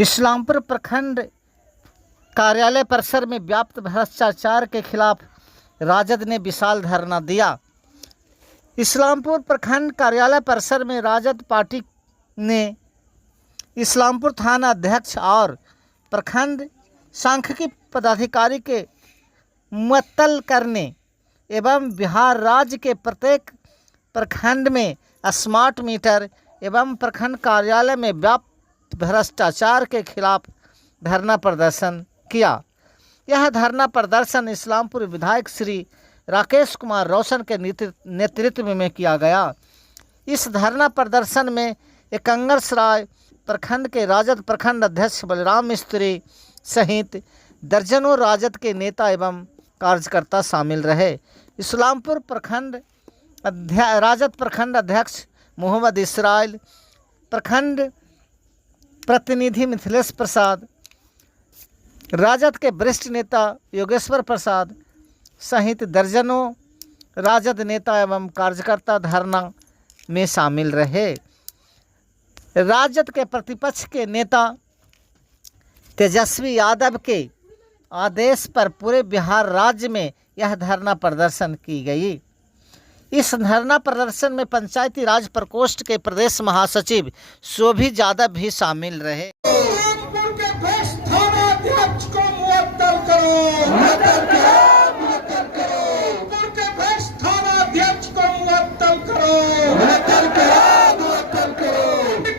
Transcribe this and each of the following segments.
इस्लामपुर प्रखंड कार्यालय परिसर में व्याप्त भ्रष्टाचार के खिलाफ राजद ने विशाल धरना दिया। इस्लामपुर प्रखंड कार्यालय परिसर में राजद पार्टी ने इस्लामपुर थाना अध्यक्ष और प्रखंड सांख्यिकी पदाधिकारी के मुअत्तल करने एवं बिहार राज्य के प्रत्येक प्रखंड में स्मार्ट मीटर एवं प्रखंड कार्यालय में व्याप्त भ्रष्टाचार के खिलाफ धरना प्रदर्शन किया। यह धरना प्रदर्शन इस्लामपुर विधायक श्री राकेश कुमार रोशन के नेतृत्व में किया गया। इस धरना प्रदर्शन में एकंगरसराय प्रखंड के राजद प्रखंड अध्यक्ष बलराम मिस्त्री सहित दर्जनों राजद के नेता एवं कार्यकर्ता शामिल रहे। इस्लामपुर प्रखंड राजद प्रखंड अध्यक्ष मोहम्मद इसराइल, प्रखंड प्रतिनिधि मिथिलेश प्रसाद, राजद के वरिष्ठ नेता योगेश्वर प्रसाद सहित दर्जनों राजद नेता एवं कार्यकर्ता धरना में शामिल रहे। राजद के प्रतिपक्ष के नेता तेजस्वी यादव के आदेश पर पूरे बिहार राज्य में यह धरना प्रदर्शन की गई। इस धरना प्रदर्शन में पंचायती राज प्रकोष्ठ के प्रदेश महासचिव शोभी यादव भी शामिल रहे। इस्लामपुर के भ्रष्ट थानाध्यक्ष को मुअत्तल करो, मुअत्तल करो। इस्लामपुर के भ्रष्ट थानाध्यक्ष को मुअत्तल करो, मुअत्तल करो।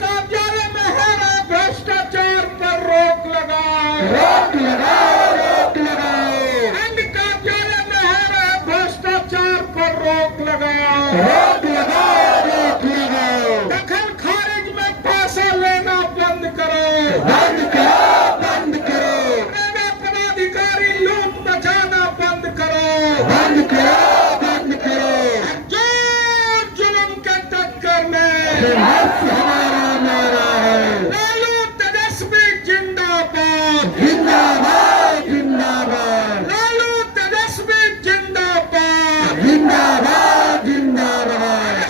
कार्यालय में है भ्रष्टाचार पर रोक लगाओ, एंड कार्यालय में है भ्रष्टाचार पर रोक लगाओ। दखल खारिज में पैसा लेना बंद करो, बंद करो। रेलवे पदाधिकारी लूट मचाना बंद करो। जो जुल्म के टक्कर में लालू तेजस्वी जिंदाबाद, लालू तेजस्वी जिंदाबाद।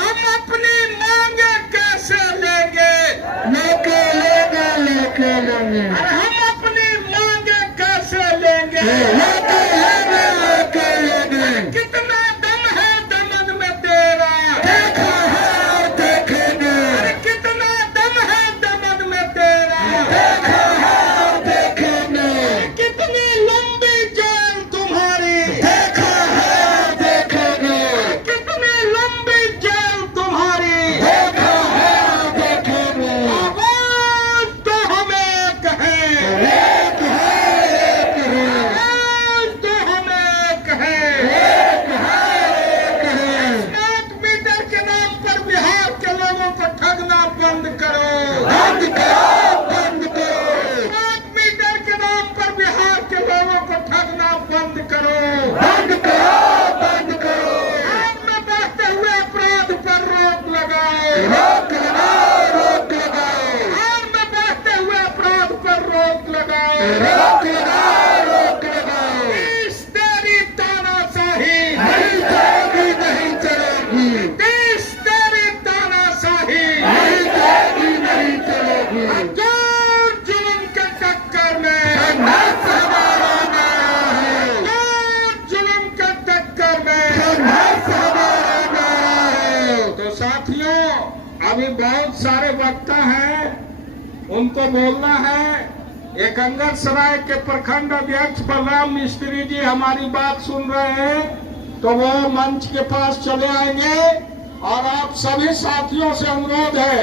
हम अपनी मांगे कैसे लेंगे? अरे हम अपनी मांगे कैसे लेंगे? कितना दम है दमन में तेरा? अरे कितना दम है दमन में तेरा? कितनी लंबी जेल तुम्हारी? कितनी लंबी जेल तुम्हारी? आवाज तो हम एक है, आवाज तो हम एक है। स्मार्ट मीटर के नाम पर बिहार के लोगों को ठगना बंद करो, स्मार्ट मीटर के नाम पर बिहार के लोगों को ठगना बंद करो। आग में बढ़ते हुए अपराध पर रोक लगाओ, आग में बढ़ते हुए अपराध पर रोक लगाओ। देश तेरी तानाशाही, देश तेरी तानाशाही। जो जुल्म के टक्कर में, जो जुल्म के टक्कर में। तो साथियों, अभी बहुत सारे वक्ता हैं, उनको बोलना है। एकंगरसराय के प्रखंड अध्यक्ष बलराम मिस्त्री जी हमारी बात सुन रहे हैं, तो वो मंच के पास चले आएंगे। और आप सभी साथियों से अनुरोध है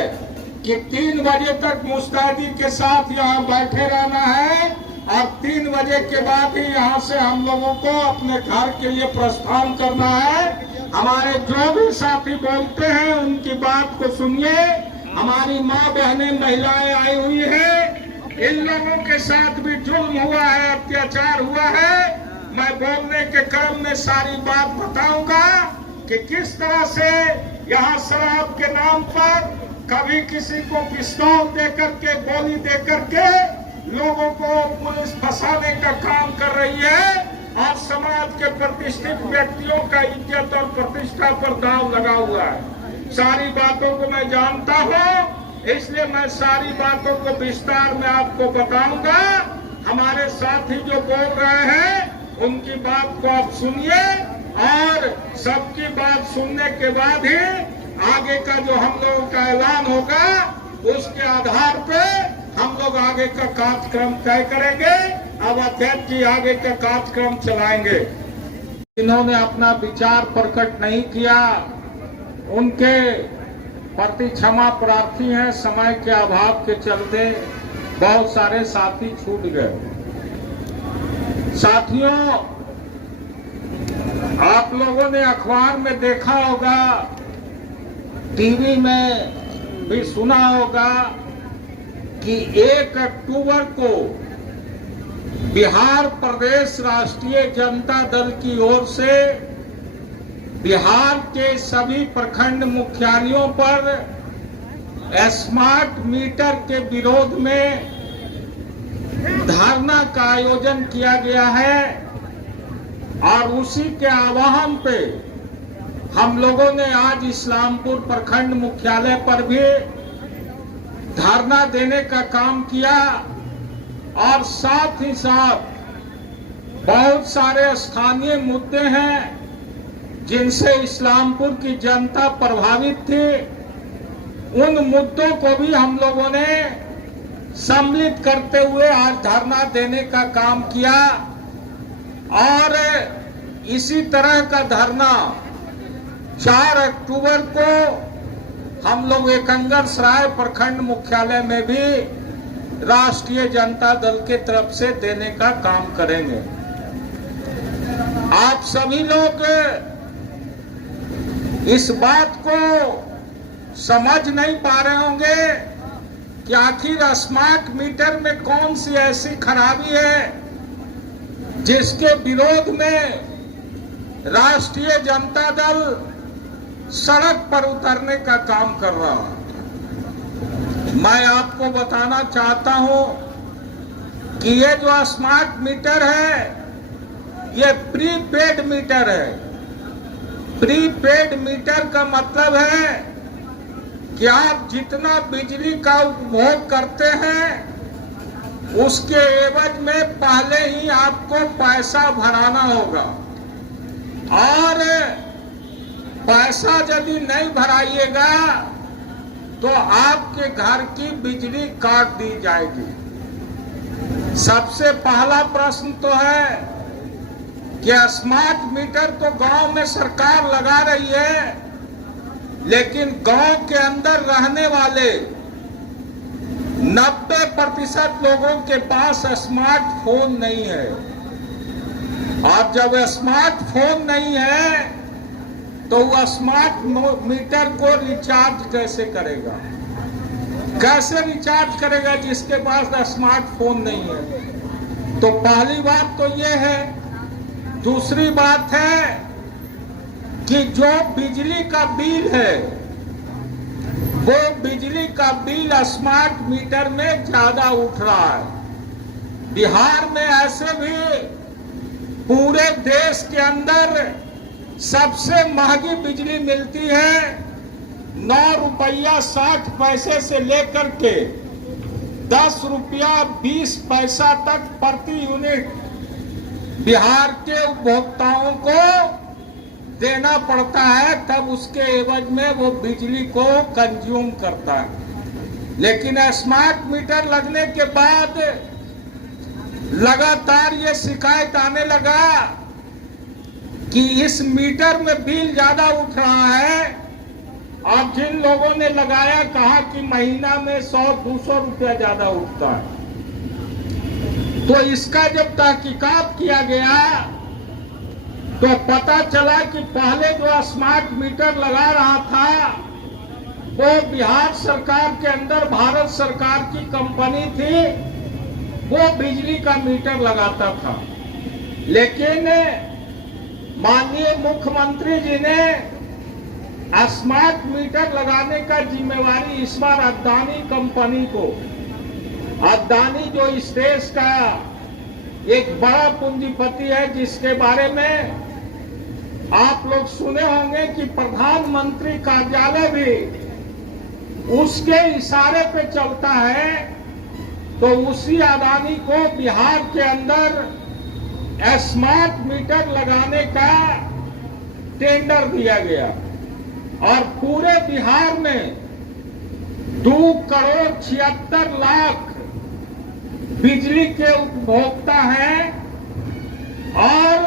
कि 3 बजे तक मुस्तैदी के साथ यहाँ बैठे रहना है, और 3 बजे के बाद ही यहाँ से हम लोगों को अपने घर के लिए प्रस्थान करना है। हमारे जो भी साथी बोलते हैं उनकी बात को सुनिए। हमारी माँ बहनें महिलाएं आई हुई हैं, इन लोगों के साथ भी जुल्म हुआ है, अत्याचार हुआ है। मैं बोलने के क्रम में सारी बात बताऊंगा कि किस तरह से यहाँ शराब के नाम पर कभी किसी को पिस्तौल देकर के, गोली देकर के लोगों को पुलिस फंसाने का काम कर रही है, और समाज के प्रतिष्ठित व्यक्तियों का इज्जत और प्रतिष्ठा पर दांव लगा हुआ है। सारी बातों को मैं जानता हूँ, इसलिए मैं सारी बातों को विस्तार में आपको बताऊंगा। हमारे साथी जो बोल रहे हैं उनकी बात को आप सुनिए और सबकी बात सुनने के बाद ही आगे का जो हम लोगों का ऐलान होगा उसके आधार पे हम लोग आगे का कार्यक्रम तय करेंगे। अब अध्यक्ष जी आगे का कार्यक्रम चलाएंगे। इन्होंने अपना विचार प्रकट नहीं किया, उनके प्रति क्षमा प्रार्थी हैं। समय के अभाव के चलते बहुत सारे साथी छूट गए। साथियों, आप लोगों ने अखबार में देखा होगा, टीवी में भी सुना होगा कि 1 अक्टूबर को बिहार प्रदेश राष्ट्रीय जनता दल की ओर से बिहार के सभी प्रखंड मुख्यालयों पर स्मार्ट मीटर के विरोध में धरना का आयोजन किया गया है और उसी के आह्वान पे हम लोगों ने आज इस्लामपुर प्रखंड मुख्यालय पर भी धरना देने का काम किया और साथ ही साथ बहुत सारे स्थानीय मुद्दे हैं जिनसे इस्लामपुर की जनता प्रभावित थी। उन मुद्दों को भी हम लोगों ने सम्मिलित करते हुए आज धरना देने का काम किया और इसी तरह का धरना 4 अक्टूबर को हम लोग एकंगरसराय प्रखंड मुख्यालय में भी राष्ट्रीय जनता दल के तरफ से देने का काम करेंगे। आप सभी लोग इस बात को समझ नहीं पा रहे होंगे कि आखिर स्मार्ट मीटर में कौन सी ऐसी खराबी है जिसके विरोध में राष्ट्रीय जनता दल सड़क पर उतरने का काम कर रहा है। मैं आपको बताना चाहता हूं कि ये जो स्मार्ट मीटर है ये प्रीपेड मीटर है। प्रीपेड मीटर का मतलब है कि आप जितना बिजली का उपभोग करते हैं उसके एवज में पहले ही आपको पैसा भराना होगा और पैसा यदि नहीं भराइएगा तो आपके घर की बिजली काट दी जाएगी। सबसे पहला प्रश्न तो है कि स्मार्ट मीटर तो गांव में सरकार लगा रही है, लेकिन गांव के अंदर रहने वाले 90% लोगों के पास स्मार्टफोन नहीं है। और जब स्मार्टफोन नहीं है तो वह स्मार्ट मीटर को रिचार्ज कैसे करेगा? कैसे रिचार्ज करेगा जिसके पास स्मार्टफोन नहीं है? तो पहली बात तो ये है। दूसरी बात है कि जो बिजली का बिल है वो बिजली का बिल स्मार्ट मीटर में ज्यादा उठ रहा है। बिहार में ऐसे भी पूरे देश के अंदर सबसे महंगी बिजली मिलती है। 9 रुपया 60 पैसे से लेकर के 10 रुपया 20 पैसा तक प्रति यूनिट बिहार के उपभोक्ताओं को देना पड़ता है, तब उसके एवज में वो बिजली को कंज्यूम करता है। लेकिन स्मार्ट मीटर लगने के बाद लगातार ये शिकायत आने लगा कि इस मीटर में बिल ज्यादा उठ रहा है और जिन लोगों ने लगाया कहा कि महीना में 100-200 रुपया ज्यादा उठता है। तो इसका जब तहकीकात किया गया तो पता चला कि पहले जो स्मार्ट मीटर लगा रहा था वो बिहार सरकार के अंदर भारत सरकार की कंपनी थी, वो बिजली का मीटर लगाता था। लेकिन माननीय मुख्यमंत्री जी ने स्मार्ट मीटर लगाने का जिम्मेवारी इस बार अदानी कंपनी को, अदानी जो इस देश का एक बड़ा पूंजीपति है जिसके बारे में आप लोग सुने होंगे कि प्रधानमंत्री कार्यालय भी उसके इशारे पे चलता है, तो उसी अदानी को बिहार के अंदर स्मार्ट मीटर लगाने का टेंडर दिया गया और पूरे बिहार में 2,76,00,000 बिजली के उपभोक्ता हैं और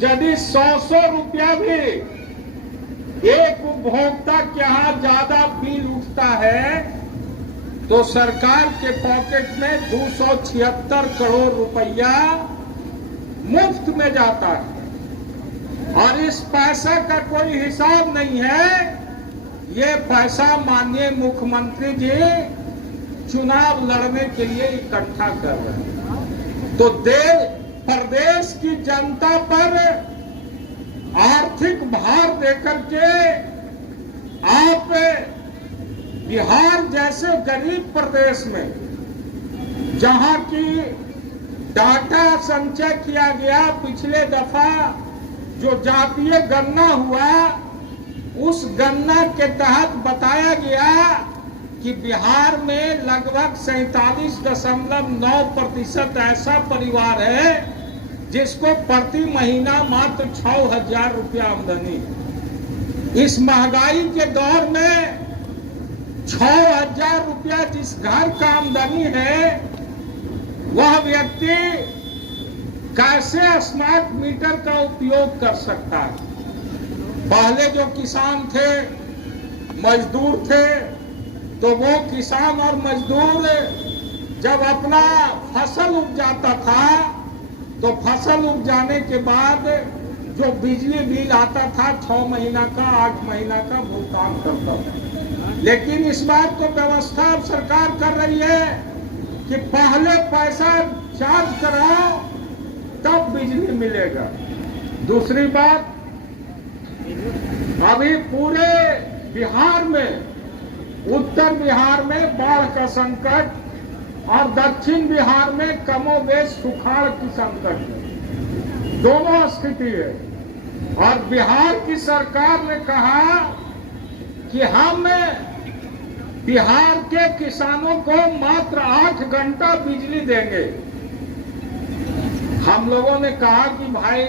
यदि 100 रुपया भी एक उपभोक्ता के यहाँ ज्यादा बिल उठता है तो सरकार के पॉकेट में 276 करोड़ रुपया मुफ्त में जाता है और इस पैसा का कोई हिसाब नहीं है। ये पैसा माननीय मुख्यमंत्री जी चुनाव लड़ने के लिए इकट्ठा कर रहे हैं। तो प्रदेश की जनता पर आर्थिक भार देकर के आप बिहार जैसे गरीब प्रदेश में, जहां की डाटा संचय किया गया, पिछले दफा जो जातीय गणना हुआ उस गणना के तहत बताया गया कि बिहार में लगभग 47.9% ऐसा परिवार है जिसको प्रति महीना मात्र 6,000 रुपया आमदनी। इस महंगाई के दौर में 6,000 रुपया जिस घर का आमदनी है वह व्यक्ति कैसे स्मार्ट मीटर का उपयोग कर सकता है। पहले जो किसान थे, मजदूर थे, तो वो किसान और मजदूर जब अपना फसल उपजाता था तो फसल उपजाने के बाद जो बिजली बिल आता था 6 महीना का, 8 महीना का भुगतान करता था। लेकिन इस बार तो व्यवस्था अब सरकार कर रही है कि पहले पैसा चार्ज कराओ तब बिजली मिलेगा। दूसरी बात, अभी पूरे बिहार में, उत्तर बिहार में बाढ़ का संकट और दक्षिण बिहार में कमोबेश सुखाड़ की संकट है, दोनों स्थिति है। और बिहार की सरकार ने कहा कि हम बिहार के किसानों को मात्र 8 घंटा बिजली देंगे। हम लोगों ने कहा कि भाई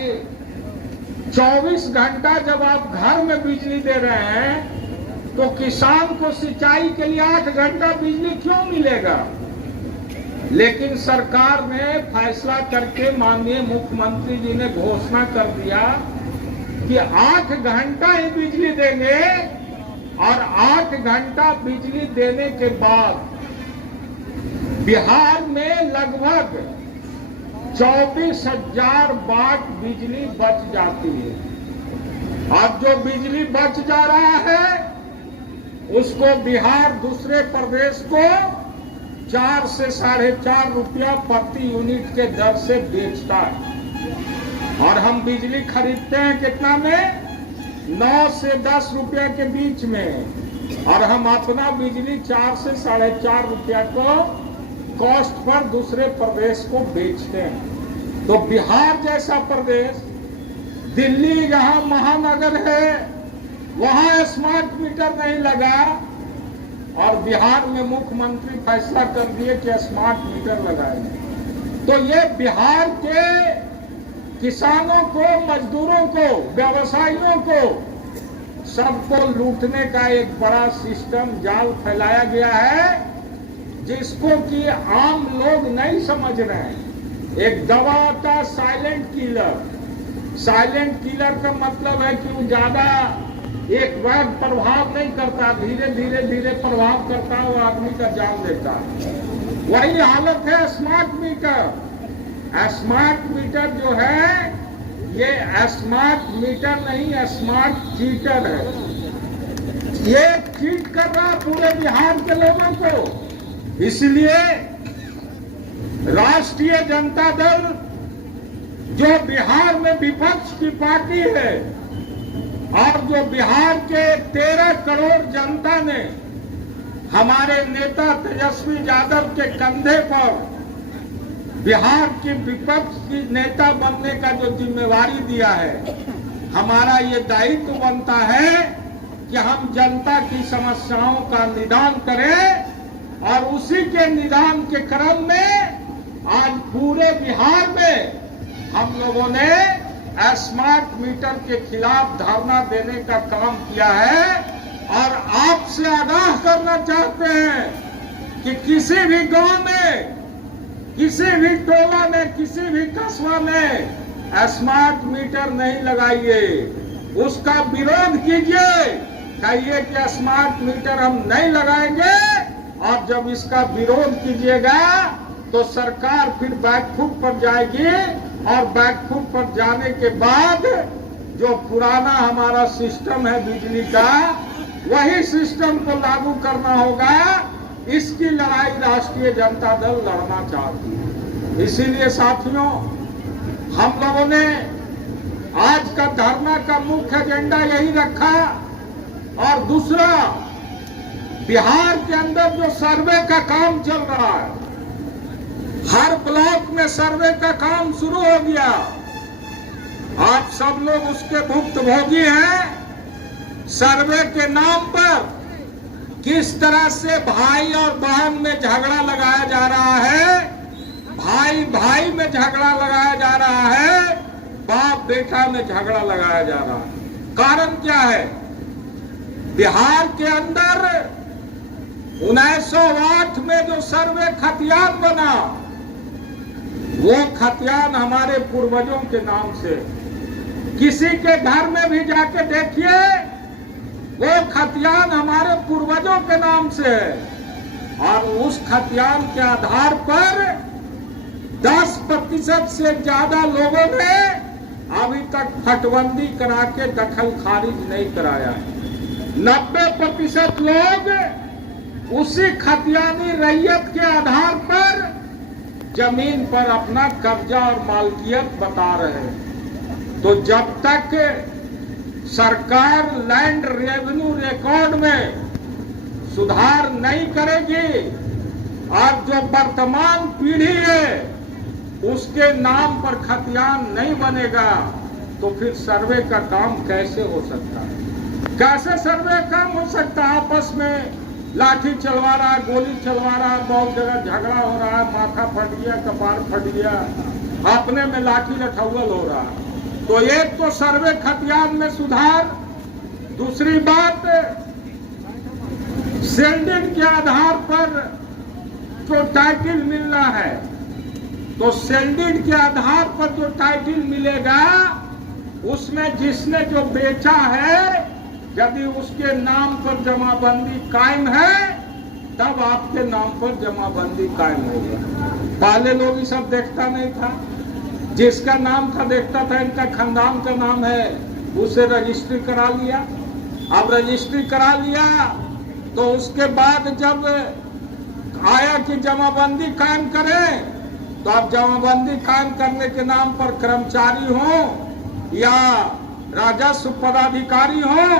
24 घंटा जब आप घर में बिजली दे रहे हैं तो किसान को सिंचाई के लिए 8 घंटा बिजली क्यों मिलेगा। लेकिन सरकार ने फैसला करके माननीय मुख्यमंत्री जी ने घोषणा कर दिया कि 8 घंटा ही बिजली देंगे और 8 घंटा बिजली देने के बाद बिहार में लगभग 24,000 वाट बिजली बच जाती है। अब जो बिजली बच जा रहा है उसको बिहार दूसरे प्रदेश को 4 से 4.5 रुपया प्रति यूनिट के दर से बेचता है और हम बिजली खरीदते हैं कितना में, 9 से 10 रुपया के बीच में, और हम अपना बिजली 4 से 4.5 रुपया को कॉस्ट पर दूसरे प्रदेश को बेचते हैं। तो बिहार जैसा प्रदेश, दिल्ली जहां महानगर है वहां स्मार्ट मीटर नहीं लगा और बिहार में मुख्यमंत्री फैसला कर दिए कि स्मार्ट मीटर लगाएंगे। तो ये बिहार के किसानों को, मजदूरों को, व्यवसायियों को, सबको लूटने का एक बड़ा सिस्टम, जाल फैलाया गया है जिसको कि आम लोग नहीं समझ रहे हैं। एक दवा आता है साइलेंट किलर। साइलेंट किलर का मतलब है कि वो ज्यादा एक बार प्रभाव नहीं करता, धीरे धीरे धीरे प्रभाव करता है, वो आदमी का जान लेता है। वही हालत है स्मार्ट मीटर। स्मार्ट मीटर जो है ये स्मार्ट मीटर नहीं, स्मार्ट चीटर है। ये चीट कर रहा पूरे बिहार के लोगों को। इसलिए राष्ट्रीय जनता दल जो बिहार में विपक्ष की पार्टी है और जो बिहार के 13 करोड़ जनता ने हमारे नेता तेजस्वी यादव के कंधे पर बिहार के विपक्ष की नेता बनने का जो जिम्मेवारी दिया है, हमारा ये दायित्व बनता है कि हम जनता की समस्याओं का निदान करें और उसी के निदान के क्रम में आज पूरे बिहार में हम लोगों ने स्मार्ट मीटर के खिलाफ धरना देने का काम किया है और आपसे आगाह करना चाहते हैं कि किसी भी गांव में, किसी भी टोला में, किसी भी कस्बा में स्मार्ट मीटर नहीं लगाइए, उसका विरोध कीजिए, कहिए कि स्मार्ट मीटर हम नहीं लगाएंगे। और जब इसका विरोध कीजिएगा तो सरकार फिर बैकफुट पर जाएगी और बैकफुट पर जाने के बाद जो पुराना हमारा सिस्टम है बिजली का, वही सिस्टम को लागू करना होगा। इसकी लड़ाई राष्ट्रीय जनता दल लड़ना चाहती है। इसीलिए साथियों, हम लोगों ने आज का धरना का मुख्य एजेंडा यही रखा। और दूसरा, बिहार के अंदर जो सर्वे का काम चल रहा है, हर ब्लॉक में सर्वे का काम शुरू हो गया। आप सब लोग उसके भुक्तभोगी हैं। सर्वे के नाम पर किस तरह से भाई और बहन में झगड़ा लगाया जा रहा है, भाई भाई में झगड़ा लगाया जा रहा है, बाप बेटा में झगड़ा लगाया जा रहा है। कारण क्या है? बिहार के अंदर 1908 में जो सर्वे खतियान बना, वो खतियान हमारे पूर्वजों के नाम से। किसी के घर में भी जाके देखिए, वो खतियान हमारे पूर्वजों के नाम से है। और उस खतियान के आधार पर 10% से ज्यादा लोगों ने अभी तक फटबंदी करा के दखल खारिज नहीं कराया है। 90% लोग उसी खतियानी रैयत के आधार पर जमीन पर अपना कब्जा और मालकियत बता रहे हैं। तो जब तक सरकार लैंड रेवेन्यू रिकॉर्ड में सुधार नहीं करेगी और जो वर्तमान पीढ़ी है उसके नाम पर खतियान नहीं बनेगा, तो फिर सर्वे का काम कैसे हो सकता है? कैसे सर्वे काम हो सकता है? आपस में लाठी चलवा रहा है, गोली चलवा रहा है, बहुत जगह झगड़ा हो रहा है, माथा फट गया, कपार फट गया, अपने में लाठी लठौल हो रहा है। तो एक तो सर्वे खतियान में सुधार, दूसरी बात सेल्डिंग के आधार पर जो टाइटल मिलना है, तो सेल्डिंग के आधार पर जो टाइटल मिलेगा उसमें जिसने जो बेचा है, यदि उसके नाम पर जमाबंदी कायम है तब आपके नाम पर जमाबंदी कायम होगा। पहले लोग ये सब देखता नहीं था, जिसका नाम था देखता था इनका खानदान का नाम है, उसे रजिस्ट्री करा लिया। अब रजिस्ट्री करा लिया तो उसके बाद जब आया कि जमाबंदी कायम करें, तो आप जमाबंदी कायम करने के नाम पर कर्मचारी हो या राजस्व पदाधिकारी हो,